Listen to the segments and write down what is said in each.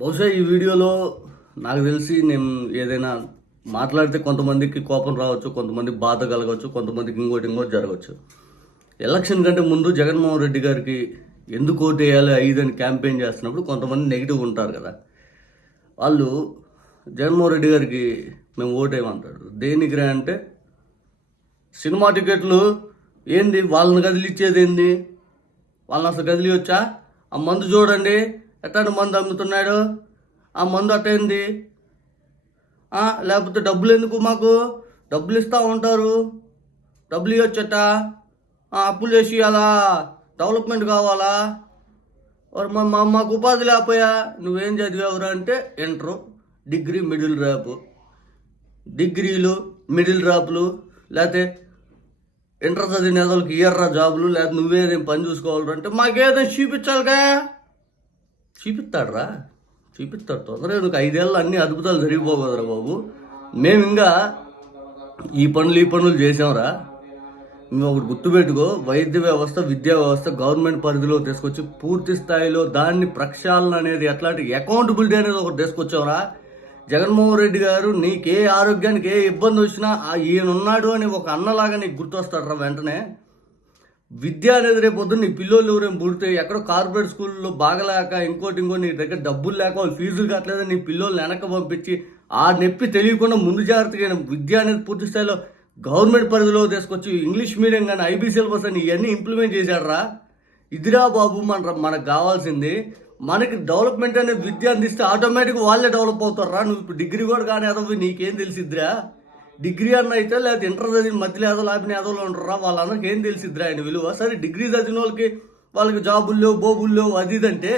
బహుశా ఈ వీడియోలో నాకు తెలిసి నేను ఏదైనా మాట్లాడితే కొంతమందికి కోపం రావచ్చు కొంతమందికి బాధ కలగవచ్చు కొంతమందికి ఇంకోటి ఇంకోటి జరగవచ్చు. ఎలక్షన్ కంటే ముందు జగన్మోహన్ రెడ్డి గారికి ఎందుకు ఓటు వేయాలి ఐదు అని క్యాంపెయిన్ చేస్తున్నప్పుడు కొంతమంది నెగిటివ్ ఉంటారు కదా. వాళ్ళు జగన్మోహన్ రెడ్డి గారికి మేము ఓటేయమంటారు దేనికి రా అంటే సినిమా టికెట్లు ఏంది? వాళ్ళని కదిలిచ్చేది ఏంది? వాళ్ళని అసలు కదిలియొచ్చా? ఆ మందు చూడండి. ఎట్లాంటి మందు అమ్ముతున్నాడు? ఆ మందు అట్టయింది లేకపోతే డబ్బులు ఎందుకు మాకు? డబ్బులు ఇస్తూ ఉంటారు. డబ్బులు ఇవ్వచ్చట అప్పులు చేసి అలా డెవలప్మెంట్ కావాలా? మరి మా మాకు ఉపాధి లేకపోయా? నువ్వేం చదివావురా అంటే ఇంటరు డిగ్రీ మిడిల్ ర్యాప్. డిగ్రీలు మిడిల్ ర్యాప్లు లేకపోతే ఇంటర్ చదివిన వాళ్ళకి ఇయర్రా జాబులు లేకపోతే నువ్వేదేం పని చూసుకోవాలి అంటే చూపించాలిగా. చూపిస్తాడరా? చూపిస్తాడు. తొందరగా ఒక ఐదేళ్ళు అన్ని అద్భుతాలు జరిగిపోకూడదురా బాబు. మేము ఇంకా ఈ పనులు ఈ పనులు చేసాంరా మేము ఒకటి గుర్తుపెట్టుకో వైద్య వ్యవస్థ విద్యా వ్యవస్థ గవర్నమెంట్ పరిధిలో తీసుకొచ్చి పూర్తి స్థాయిలో దాన్ని ప్రక్షాళన అనేది ఎట్లాంటి అకౌంటబిలిటీ అనేది ఒకటి తీసుకొచ్చావురా జగన్మోహన్ రెడ్డి గారు నీకే ఆరోగ్యానికి ఏ ఇబ్బంది వచ్చినా ఆ ఈయన ఉన్నాడు అని ఒక అన్నలాగా నీకు గుర్తొస్తాడరా వెంటనే. విద్య అనేది రేపు పొద్దున్న నీ పిల్లలు ఎవరైనా పుడితే ఎక్కడో కార్పొరేట్ స్కూల్లో బాగలేక ఇంకోటి ఇంకోటి నీ దగ్గర డబ్బులు లేక వాళ్ళు ఫీజులు కట్టలేదు నీ పిల్లల్ని వెనక పంపించి ఆ నొప్పి తెలియకుండా ముందు జాగ్రత్తగా విద్య అనేది పూర్తి స్థాయిలో గవర్నమెంట్ పరిధిలో తీసుకొచ్చి ఇంగ్లీష్ మీడియం కానీ ఐబీ సిలబస్ అని ఇవన్నీ ఇంప్లిమెంట్ చేశాడరా. ఇదిరా బాబు మన మనకు కావాల్సింది మనకి డెవలప్మెంట్ అనేది విద్య అందిస్తే ఆటోమేటిక్గా వాళ్ళే డెవలప్ అవుతారా నువ్వు ఇప్పుడు డిగ్రీ కూడా కానీ అదవి నీకేం తెలిసిద్దిరా? డిగ్రీ అన్న అయితే లేకపోతే ఇంటర్ చదివిన మధ్యలో ఏదో లేకపోతే ఏదో ఉంటారా వాళ్ళందరికీ ఏం తెలిసిద్దిరా ఆయన విలువ? సరే డిగ్రీ చదివిన వాళ్ళకి వాళ్ళకి జాబులు లేవు బోబులు లేవు అది ఇది అంటే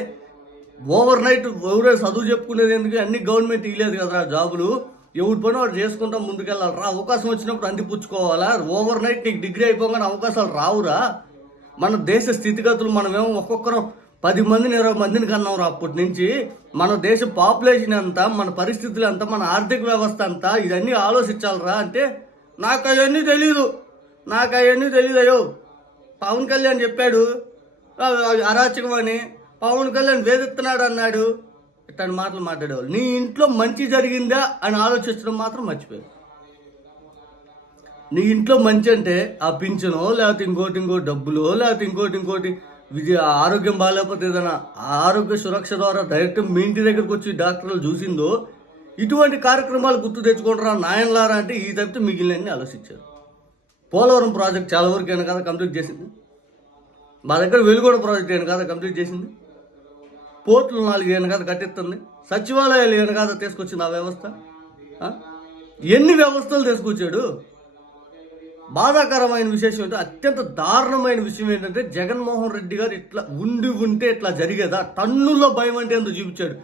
ఓవర్ నైట్ ఎవరే చదువు చెప్పుకునేది ఎందుకు? అన్ని గవర్నమెంట్ ఇవ్వలేదు కదరా జాబులు. ఎవరి పని వాడు చేసుకుంటా ముందుకెళ్ళాలరా. అవకాశం వచ్చినప్పుడు అందిపుచ్చుకోవాలా ఓవర్ నైట్ నీకు డిగ్రీ అయిపోగానే అవకాశాలు రావురా. మన దేశ స్థితిగతులు మనమేమో ఒక్కొక్కరం పది మందిని ఇరవై మందిని కన్నాం అప్పటి నుంచి. మన దేశ పాపులేషన్ అంతా మన పరిస్థితులు అంతా మన ఆర్థిక వ్యవస్థ అంతా ఇవన్నీ ఆలోచించాలరా అంటే నాకు అవన్నీ తెలీదు. నాకు అవన్నీ తెలీదు. అయ్యో పవన్ కళ్యాణ్ చెప్పాడు అరాచకం అని. పవన్ కళ్యాణ్ వేదెత్తున్నాడు అన్నాడు. ఇట్లాంటి మాటలు మాట్లాడేవాళ్ళు. నీ ఇంట్లో మంచి జరిగిందా అని ఆలోచించడం మాత్రం మర్చిపోయావు నీ ఇంట్లో మంచి అంటే ఆ పింఛనో లేకపోతే ఇంకోటి ఇంకోటి డబ్బులో లేకపోతే ఇంకోటి ఇంకోటి ఆరోగ్యం బాగాలేకపోతే ఏదైనా ఆ ఆరోగ్య సురక్ష ద్వారా డైరెక్ట్ మీ ఇంటి దగ్గరకు వచ్చి డాక్టర్లు చూసిందో ఇటువంటి కార్యక్రమాలు గుర్తు తెచ్చుకుంటారా నాయనలారా అంటే ఈ తప్పితే మిగిలినన్ని ఆలోచించారు. పోలవరం ప్రాజెక్ట్ చాలా వరకు అయిన కదా కంప్లీట్ చేసింది. మా దగ్గర వెలుగొండ ప్రాజెక్ట్ అయిన కదా కంప్లీట్ చేసింది. పోర్టులు నాలుగు అయిన కదా కట్టిస్తుంది. సచివాలయాలు అయిన కదా తీసుకొచ్చింది ఆ వ్యవస్థ. ఎన్ని వ్యవస్థలు తీసుకొచ్చాడు? బాధాకరమైన విశేషం ఏంటో అత్యంత దారుణమైన విషయం ఏంటంటే జగన్మోహన్ రెడ్డి గారు ఇట్లా ఉండి ఉంటే ఇట్లా జరిగేదా? టన్నుల్లో భయం అంటే ఎందుకు చూపించాడు?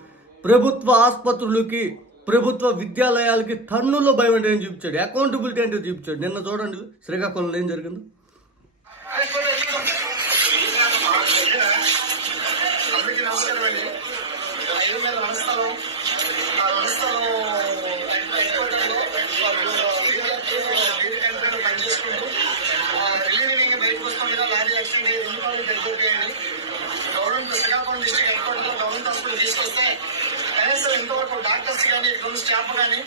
ప్రభుత్వ ఆసుపత్రులకి ప్రభుత్వ విద్యాలయాలకి టన్నుల్లో భయం అంటే ఏం చూపించాడు? అకౌంటబిలిటీ అంటే చూపించాడు? నిన్న చూడండి శ్రీకాకుళంలో ఏం జరిగింది. పెద్దోటాయండి గవర్నమెంట్ శ్రీకాకుళం డిస్ట్రిక్ట్ హెడ్ క్వార్టర్లో గవర్నమెంట్ హాస్పిటల్ తీసుకొస్తే కనీసం ఇంతవరకు డాక్టర్స్ కానీ ఇక్కడ ఉన్న స్టాఫ్ కానీ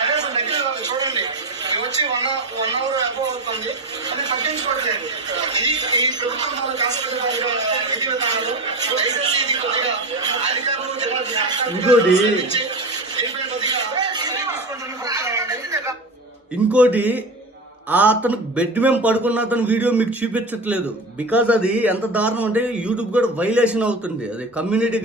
కనీసం దగ్గర చూడండి మేము వచ్చి వన్ వన్ అవర్ అబౌవ్ అవుతుంది. అది పట్టించుకోవట్లేదు ఇది ఈ ప్రభుత్వం వాళ్ళకి హాస్పిటల్ విధి విధానాలు దయచేసి ఇది కొద్దిగా అధికారులు ఇంకోటి. ఇంకోటి అతను బెడ్ మేము పడుకున్న అతను వీడియో మీకు చూపించట్లేదు. బికాజ్ అది ఎంత దారుణం అంటే యూట్యూబ్ కూడా వైలేషన్ అవుతుంది. అది కమ్యూనిటీ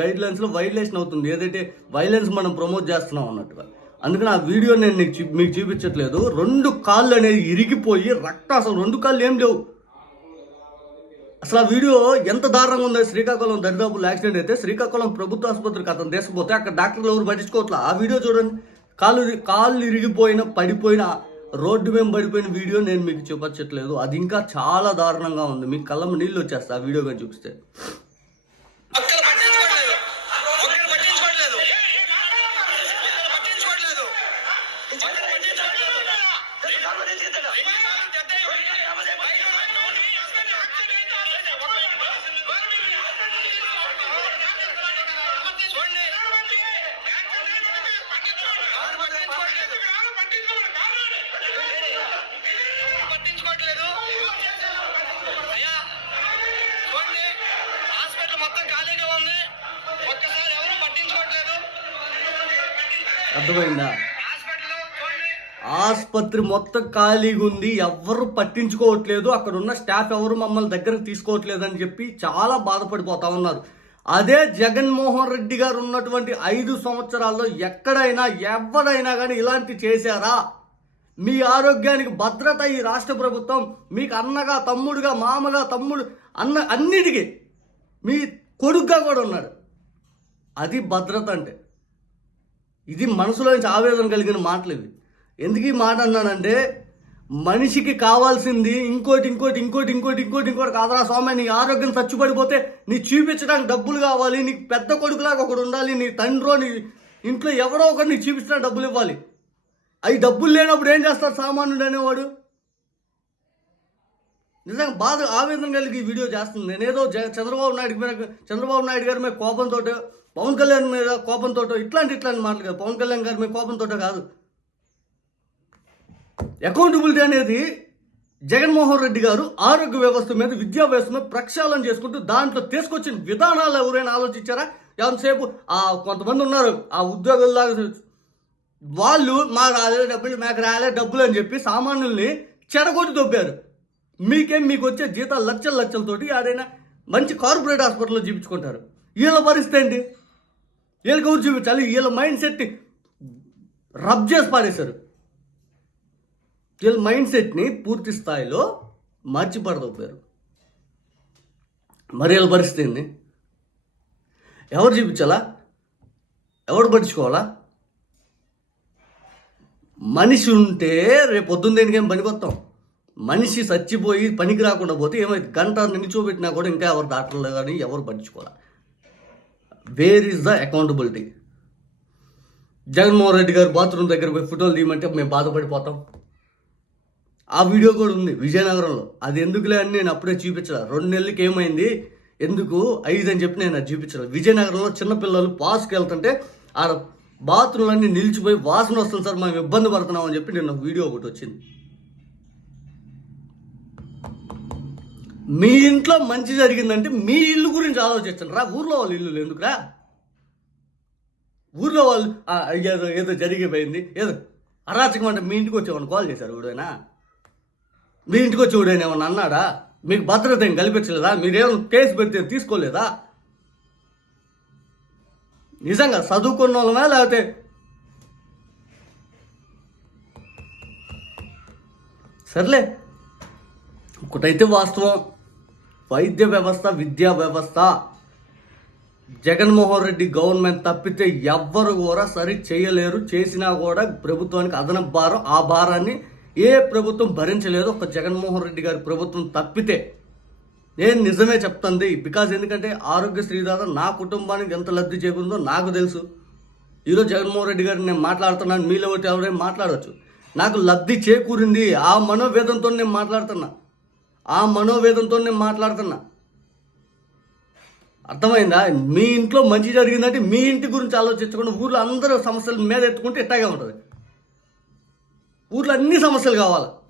గైడ్ లైన్స్లో వైలేషన్ అవుతుంది. ఏదైతే వైలెన్స్ మనం ప్రమోట్ చేస్తున్నాం అన్నట్టుగా. అందుకని ఆ వీడియో నేను నీకు మీకు చూపించట్లేదు. రెండు కాళ్ళు అనేది ఇరిగిపోయి రక్తం అసలు రెండు కాళ్ళు ఏం లేవు. అసలు ఆ వీడియో ఎంత దారుణంగా ఉందో శ్రీకాకుళం దరిదాపులు యాక్సిడెంట్ అయితే శ్రీకాకుళం ప్రభుత్వ ఆసుపత్రికి అతను తీసుకుపోతే అక్కడ డాక్టర్లు ఎవరు పట్టించుకోవట్లే? ఆ వీడియో చూడండి. కాళ్ళు కాళ్ళు ఇరిగిపోయిన పడిపోయిన రోడ్డు మేము పడిపోయిన వీడియో నేను మీకు చూపించట్లేదు అది ఇంకా చాలా దారుణంగా ఉంది. మీకు కళ్ళం నీళ్ళు వచ్చేస్తా ఆ వీడియో కానీ చూపిస్తే. ఒక్కరు అర్థమైందా? ఆసుపత్రి మొత్తం ఖాళీగా ఉంది ఎవ్వరు పట్టించుకోవట్లేదు అక్కడ ఉన్న స్టాఫ్ ఎవరు మమ్మల్ని దగ్గరకు తీసుకోవట్లేదు అని చెప్పి చాలా బాధపడిపోతా ఉన్నారు. అదే జగన్మోహన్ రెడ్డి గారు ఉన్నటువంటి ఐదు సంవత్సరాల్లో ఎక్కడైనా ఎవరైనా కానీ ఇలాంటి చేశారా? మీ ఆరోగ్యానికి భద్రత ఈ రాష్ట్ర ప్రభుత్వం మీకు అన్నగా తమ్ముడుగా మామగా తమ్ముడు అన్న అన్నిటికీ మీ కొడుగ్గా కూడా ఉన్నాడు. అది భద్రత అంటే. ఇది మనసులో నుంచి ఆవేదన కలిగిన మాటలు ఇవి. ఎందుకు ఈ మాట అన్నానంటే మనిషికి కావాల్సింది ఇంకోటి ఇంకోటి ఇంకోటి ఇంకోటి ఇంకోటి ఇంకోటి కాదరా స్వామి నీ ఆరోగ్యం చచ్చిపడిపోతే నీ చూపించడానికి డబ్బులు కావాలి నీకు పెద్ద కొడుకులాగా ఒకడు ఉండాలి నీ తండ్రో నీ ఇంట్లో ఎవరో ఒకరు నీకు చూపించడానికి డబ్బులు ఇవ్వాలి. అవి డబ్బులు లేనప్పుడు ఏం చేస్తారు సామాన్యుడు అనేవాడు? నిజంగా బాధ ఆవేదన కలిగి వీడియో చేస్తుంది. నేనేదో జ చంద్రబాబు నాయుడు మీద చంద్రబాబు నాయుడు గారి మీద కోపంతో పవన్ కళ్యాణ్ మీద కోపంతో ఇట్లాంటి ఇట్లాంటి మాటలు కాదు. పవన్ కళ్యాణ్ గారి మీద కోపంతో కాదు. అకౌంటబిలిటీ అనేది జగన్మోహన్ రెడ్డి గారు ఆరోగ్య వ్యవస్థ మీద విద్యా వ్యవస్థ మీద ప్రక్షాళన చేసుకుంటూ దాంట్లో తీసుకొచ్చిన విధానాలు ఎవరైనా ఆలోచించారా? ఎంతసేపు? ఆ కొంతమంది ఉన్నారు. ఆ ఉద్యోగుల్లాగా వాళ్ళు మా రాలే డబ్బులు మాకు రాలే డబ్బులు అని చెప్పి సామాన్యుల్ని చెడగొట్టి దొబ్బారు మీకేం మీకు వచ్చే జీతాలు లక్షల లక్షలతోటి ఆడైనా మంచి కార్పొరేట్ హాస్పిటల్లో చూపించుకుంటారు వీళ్ళ పరిస్థితి ఏంటి? వీళ్ళకి ఎవరు చూపించాలి వీళ్ళ మైండ్ సెట్ని రబ్ చేసి పారేశారు. వీళ్ళ మైండ్ సెట్ని పూర్తి స్థాయిలో మార్చిపడదొప్పారు మరి వీళ్ళ పరిస్థితి ఏంది? ఎవరు చూపించాలా ఎవరు పట్టించుకోవాలా? మనిషి ఉంటే రేపు పొద్దున్న దేనికేం పనికొస్తాం? మనిషి చచ్చిపోయి పనికి రాకుండా పోతే ఏమైంది? గంట నిలిచోబెట్టినా కూడా ఇంకా ఎవరు డాక్టర్లు కానీ ఎవరు పట్టించుకోవాలి where is the accountability Jaganmohan Reddy garu bathroom దగ్గర పోయి ఫోటోలు తీయమంటే మేము బాధపడిపోతాం. ఆ వీడియో కూడా ఉంది విజయనగరంలో. అది ఎందుకులే అని నేను అప్పుడే చూపించాల. రెండు నెలలకి ఏమైంది? ఎందుకు? ఐదు అని చెప్పి నేను అది చూపించాను విజయనగరంలో చిన్నపిల్లలు పాస్కి వెళ్తుంటే ఆడ బాత్రూమ్లన్నీ నిలిచిపోయి వాసన వస్తుంది సార్ మేము ఇబ్బంది పడుతున్నాం అని చెప్పి నిన్న వీడియో ఒకటి వచ్చింది. మీ ఇంట్లో మంచి జరిగిందంటే మీ ఇల్లు గురించి ఆలోచించండి రా ఊర్లో వాళ్ళ ఇల్లు ఎందుకురా? ఊర్లో వాళ్ళు ఏదో ఏదో జరిగిపోయింది. ఏదో అరాచకం అంటే మీ ఇంటికి వచ్చేవాడిని కాల్ చేశారు ఊడైనా? మీ ఇంటికి వచ్చి ఊడైనా ఏమన్నా అన్నాడా? మీకు భద్రత ఏం కల్పించలేదా? మీరేమో కేసు పెడితే తీసుకోలేదా? నిజంగా చదువుకున్న వాళ్ళమా లేకపోతే సర్లే. ఒకటైతే వాస్తవం. వైద్య వ్యవస్థ విద్యా వ్యవస్థ. జగన్మోహన్ రెడ్డి గవర్నమెంట్ తప్పితే ఎవ్వరు కూడా సరి చేయలేరు. చేసినా కూడా ప్రభుత్వానికి అదనపు భారం. ఆ భారాన్ని ఏ ప్రభుత్వం భరించలేదు. ఒక జగన్మోహన్ రెడ్డి గారి ప్రభుత్వం తప్పితే. నేను నిజమే చెప్తుంది. బికాజ్ ఎందుకంటే ఆరోగ్యశ్రీ ద్వారా నా కుటుంబానికి ఎంత లబ్ధి చేకూరిందో నాకు తెలుసు. ఈరోజు జగన్మోహన్ రెడ్డి గారిని నేను మాట్లాడుతున్నాను. మీలో ఎవరైనా మాట్లాడవచ్చు నాకు లబ్ధి చేకూరింది. ఆ మనోవేదంతో నేను మాట్లాడుతున్నా. ఆ మనోవేదంతో నేను మాట్లాడుతున్నా. అర్థమైందా? మీ ఇంట్లో మంచి జరిగిందంటే మీ ఇంటి గురించి ఆలోచించకుండా ఊర్లో అందరూ సమస్యలు మీద ఎత్తుకుంటే ఎట్టాగే ఉంటుంది? ఊర్లో అన్ని సమస్యలు కావాలి.